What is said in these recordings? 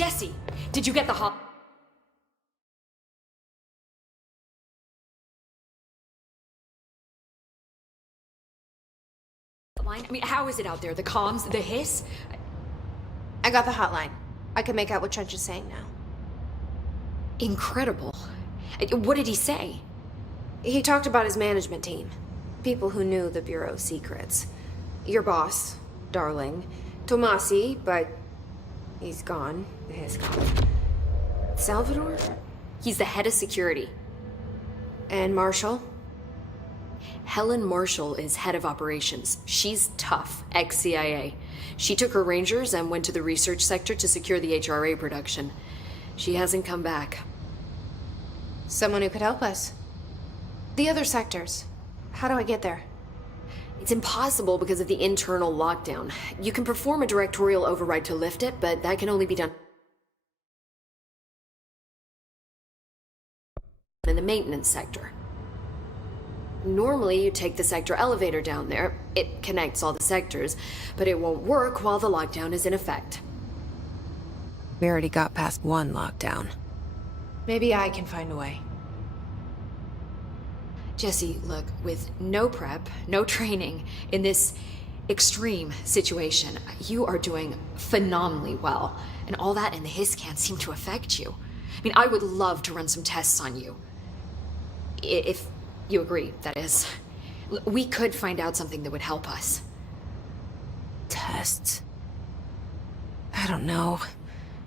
Jesse, did you get the hot line? I mean, how is it out there? The comms, the hiss? I got the hotline. I can make out what Trench is saying now. Incredible. What did he say? He talked about his management team. People who knew the Bureau's secrets. Your boss, Darling. Tomasi, but he's gone. His gone. Salvador? He's the head of security. And Marshall? Helen Marshall is head of operations. She's tough, ex-CIA. She took her Rangers and went to the research sector to secure the HRA production. She hasn't come back. Someone who could help us. The other sectors. How do I get there? It's impossible because of the internal lockdown. You can perform a directorial override to lift it, but that can only be done in the maintenance sector. Normally, you take the sector elevator down there. It connects all the sectors, but it won't work while the lockdown is in effect. We already got past one lockdown. Maybe I can find a way. Jesse, look, with no prep, no training, in this extreme situation, you are doing phenomenally well. And all that and the hiss can't seem to affect you. I mean, I would love to run some tests on you. If you agree, that is. We could find out something that would help us. Tests? I don't know.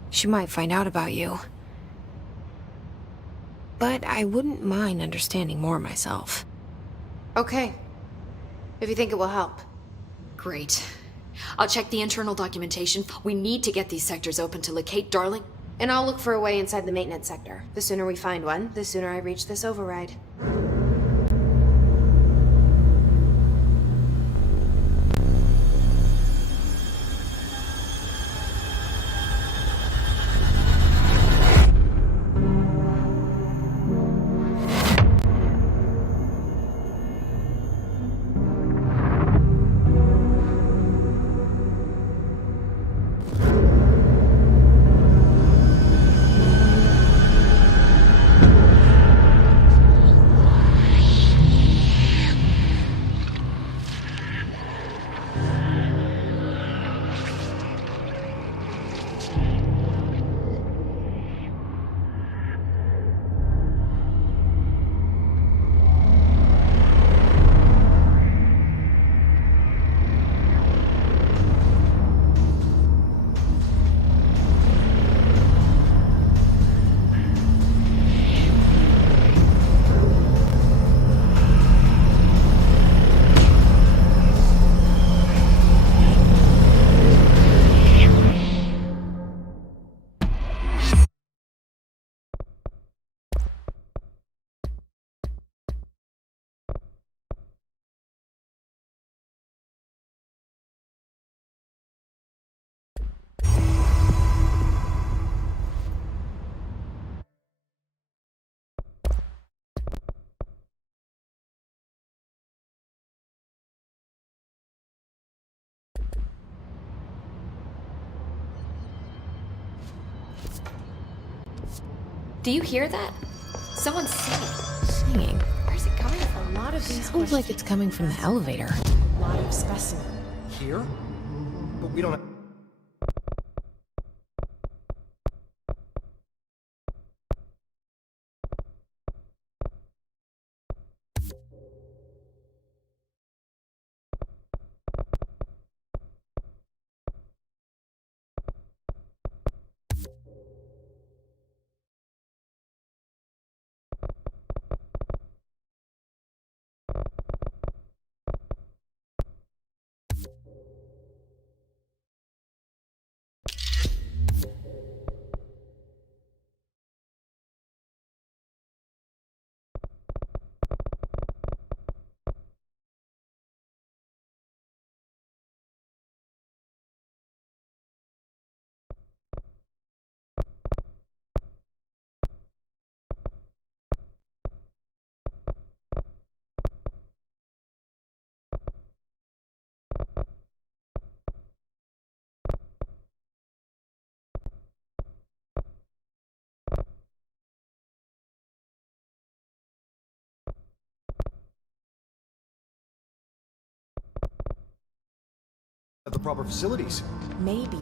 She might find out about you. But I wouldn't mind understanding more myself. Okay. If you think it will help. Great. I'll check the internal documentation. We need to get these sectors open to locate Darling. And I'll look for a way inside the maintenance sector. The sooner we find one, the sooner I reach this override. Do you hear that? Someone's singing. Singing? Where's it coming from? A lot of these Sounds like it's coming from the elevator. A lot of specimen. Here? But we don't... have the proper facilities. Maybe.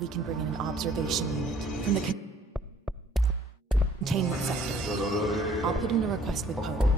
We can bring in an observation unit from the containment sector. I'll put in a request with Poe.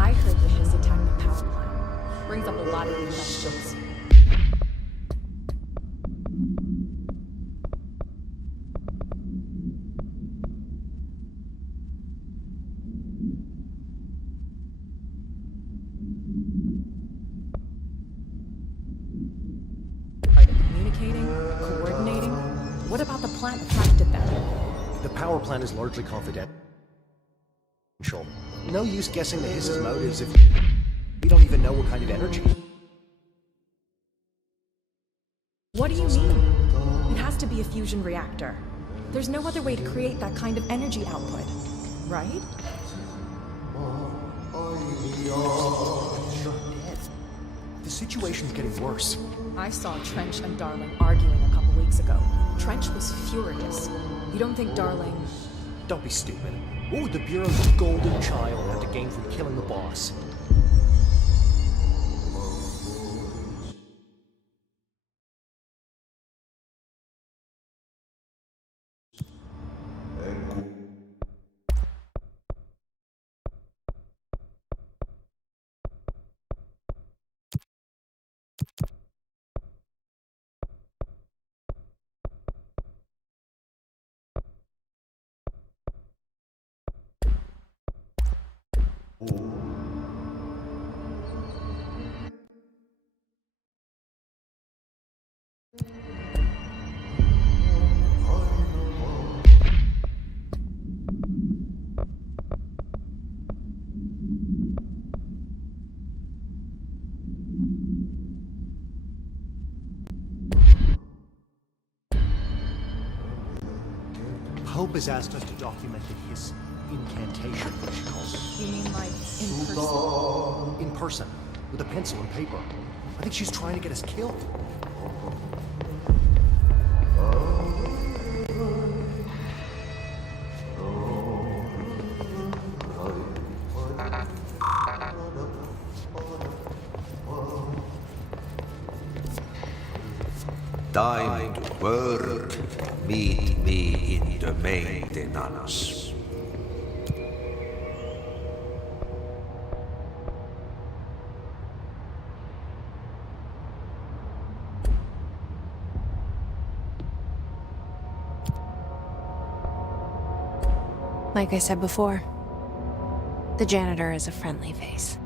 I heard that his attack the power plant. Brings up a lot of questions. Are they communicating? Coordinating? What about the plant attracted them? The power plant is largely confidential. No use guessing the hiss's motives if we don't even know what kind of energy. What do you mean? It has to be a fusion reactor. There's no other way to create that kind of energy output, right? The situation's getting worse. I saw Trench and Darling arguing a couple weeks ago. Trench was furious. You don't think Darling... Don't be stupid. What would the Bureau's golden child have to gain from killing the boss? Hope has asked us to document his incantation, she calls it. You mean like in person? In person, with a pencil and paper. I think she's trying to get us killed. time to work. Meet me in the maintenance. Like I said before, the janitor is a friendly face.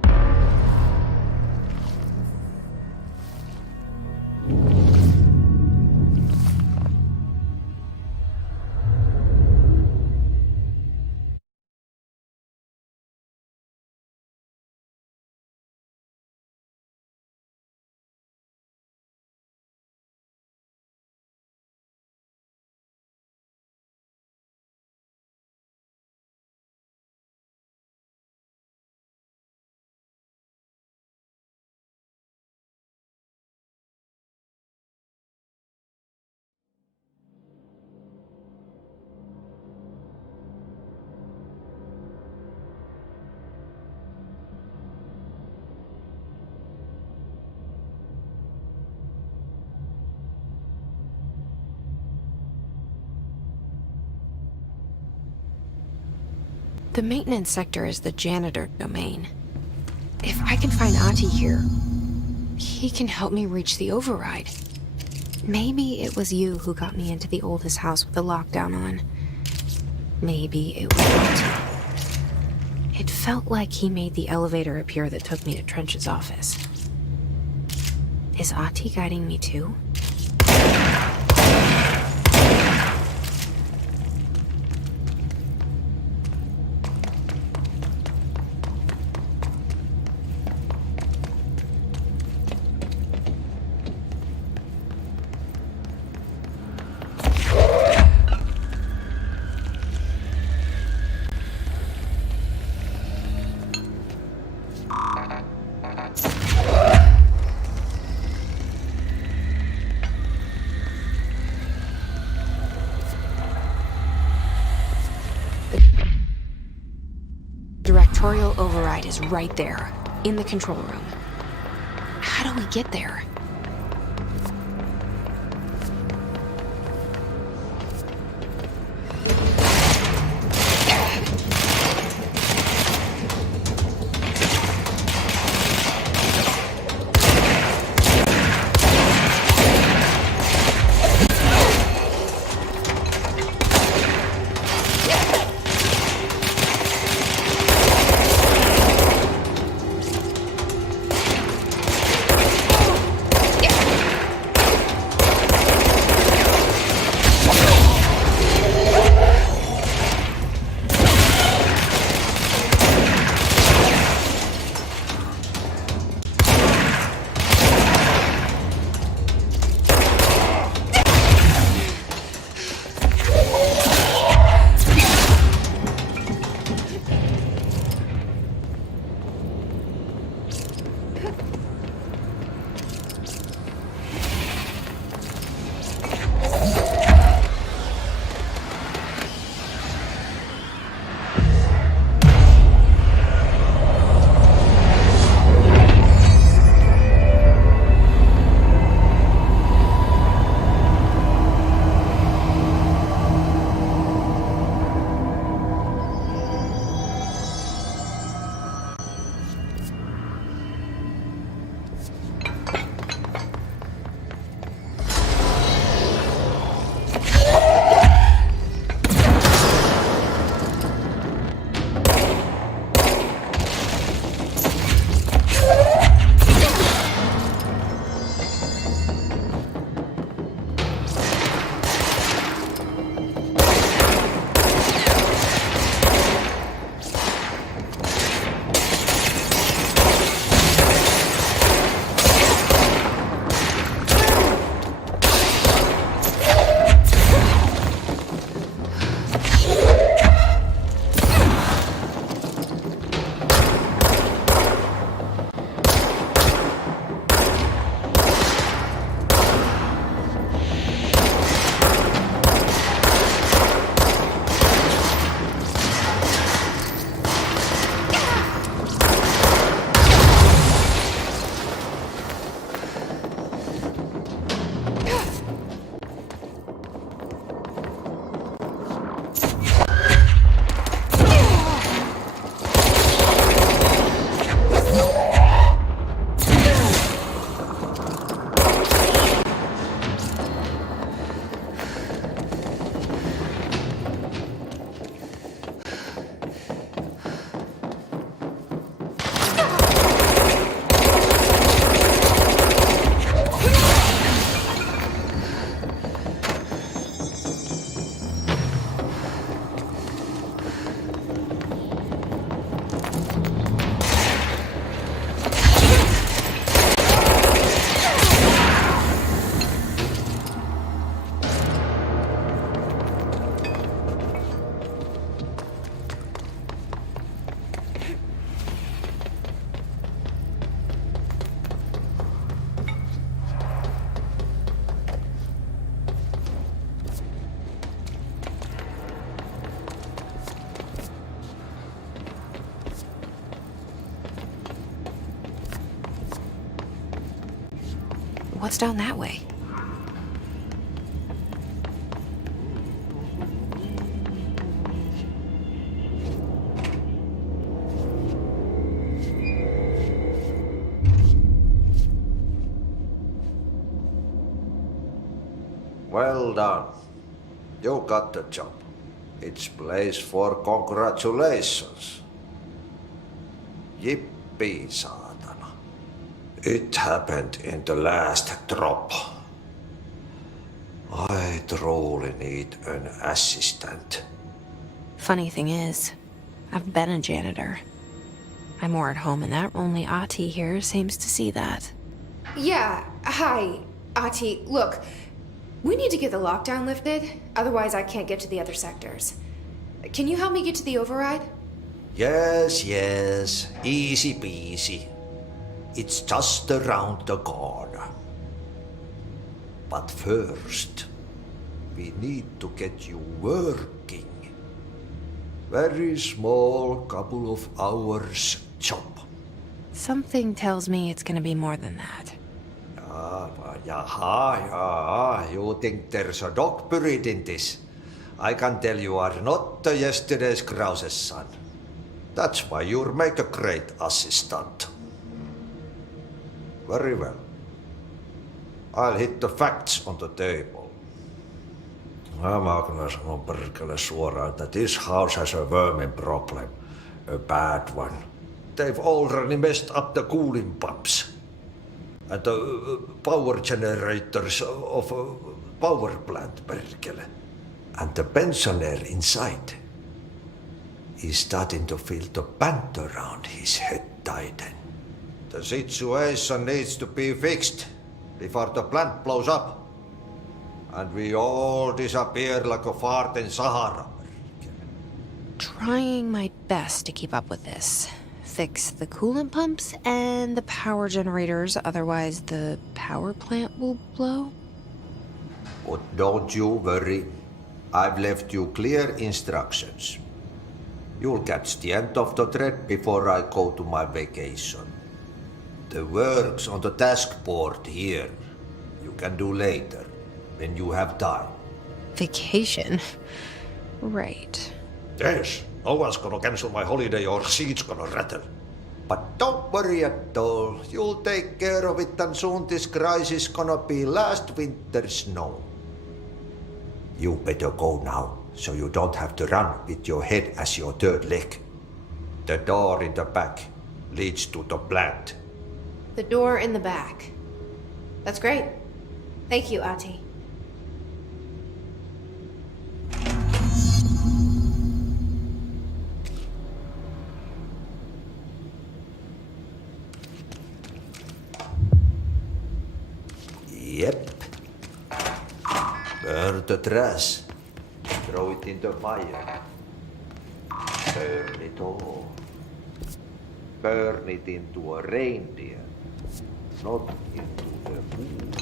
The maintenance sector is the janitor domain. If I can find Ahti here, he can help me reach the override. Maybe it was you who got me into the oldest house with the lockdown on. Maybe it was Ahti. It felt like he made the elevator appear that took me to Trench's office. Is Ahti guiding me too? Directorial override is right there, in the control room. How do we get there? What's down that way? Well done. You got the job. It's place for congratulations. Yippee, saatana. It happened in the last drop. I truly need an assistant. Funny thing is, I've been a janitor. I'm more at home in that. Only Ati here seems to see that. Yeah, hi, Ati. Look, we need to get the lockdown lifted, otherwise I can't get to the other sectors. Can you help me get to the override? Yes, easy peasy. It's just around the corner. But first, we need to get you working. Very small, couple of hours job. Something tells me it's gonna be more than that. You think there's a dog buried in this? I can tell you are not yesterday's Krause's son. That's why you'll make a great assistant. Very well. I'll hit the facts on the table. Mä kyllä sanon perkele suoraan, että this house has a vermin problem. A bad one. They've already messed up the cooling pumps. And the power generators of a power plant, perkele. And the pensioner inside is starting to feel the band around his head tighten. The situation needs to be fixed before the plant blows up. And we all disappear like a fart in Sahara. Trying my best to keep up with this. Fix the coolant pumps and the power generators, otherwise the power plant will blow. But don't you worry. I've left you clear instructions. You'll catch the end of the thread before I go to my vacation. The work's on the task board here. You can do later, when you have time. Vacation? Right. Yes, no one's gonna cancel my holiday or seat's gonna rattle. But don't worry at all. You'll take care of it and soon this crisis gonna be last winter's snow. You better go now, so you don't have to run with your head as your third leg. The door in the back leads to the plant. The door in the back. That's great. Thank you, Ati. Yep. Burn the trash. Throw it in the fire. Burn it all. Burn it into a reindeer, not into the moon.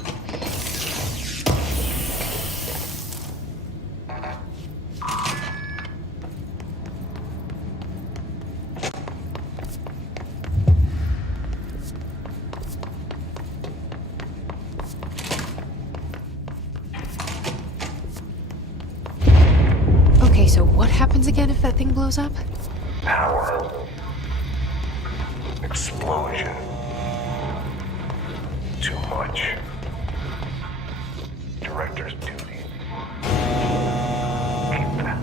Okay, so what happens again if that thing blows up? Power. Explosion. Too much. Director's duty. Keep that.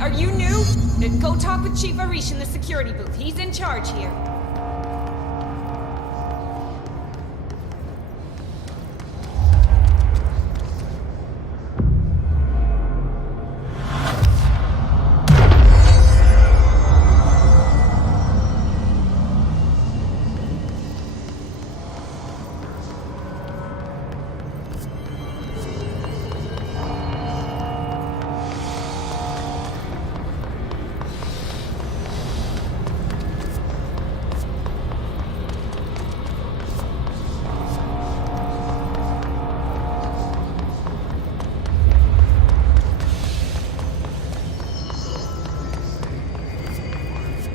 are you new? Go talk with Chief Arish in the security booth. He's in charge here.